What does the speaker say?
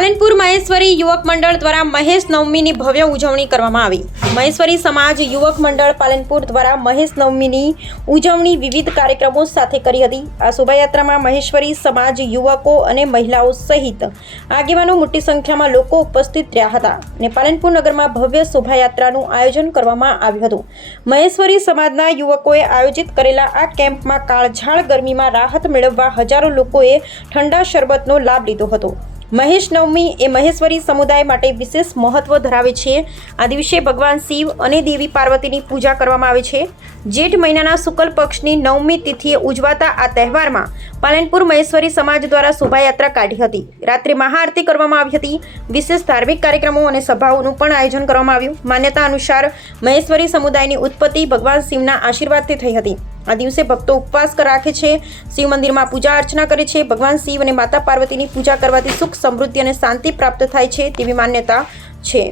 પાલનપુર મહેશ્વરી યુવક મંડળ દ્વારા મહેશ નવમીની ભવ્ય ઉજવણી કરવામાં આવી। મહેશ્વરી સમાજ યુવક મંડળ પાલનપુર દ્વારા મહેશ નવમીની ઉજવણી વિવિધ કાર્યક્રમો સાથે કરી હતી। આ શોભાયાત્રામાં મહેશ્વરી સમાજ યુવકો અને મહિલાઓ સહિત આગેવાનો મોટી સંખ્યામાં લોકો ઉપસ્થિત રહ્યા હતા અને પાલનપુર નગરમાં ભવ્ય શોભાયાત્રાનું આયોજન કરવામાં આવ્યું હતું। મહેશ્વરી સમાજના યુવકોએ આયોજિત કરેલા આ કેમ્પમાં કાળઝાળ ગરમીમાં રાહત મેળવવા હજારો લોકોએ ઠંડા શરબતનો લાભ લીધો હતો। મહેશ નવમી એ મહેશ્વરી સમુદાય માટે વિશેષ મહત્વ ધરાવે છે। આ દિવસે ભગવાન શિવ અને દેવી પાર્વતીની પૂજા કરવામાં આવે છે। જેઠ મહિનાના શુક્લ પક્ષની નવમી તિથિએ ઉજવાતા આ તહેવારમાં પાલનપુર મહેશ્વરી સમાજ દ્વારા શોભાયાત્રા કાઢી હતી। રાત્રે મહાઆરતી કરવામાં આવી હતી। વિશેષ ધાર્મિક કાર્યક્રમો અને સભાઓનું પણ આયોજન કરવામાં આવ્યું। માન્યતા અનુસાર મહેશ્વરી સમુદાયની ઉત્પત્તિ ભગવાન શિવના આશીર્વાદથી થઈ હતી। આ દિવસે ભક્તો ઉપવાસ રાખે છે, શિવ મંદિરમાં પૂજા અર્ચના કરે છે। ભગવાન શિવ અને માતા પાર્વતીની પૂજા કરવાથી સુખ, સમૃદ્ધિ અને શાંતિ પ્રાપ્ત થાય છે તેવી માન્યતા છે।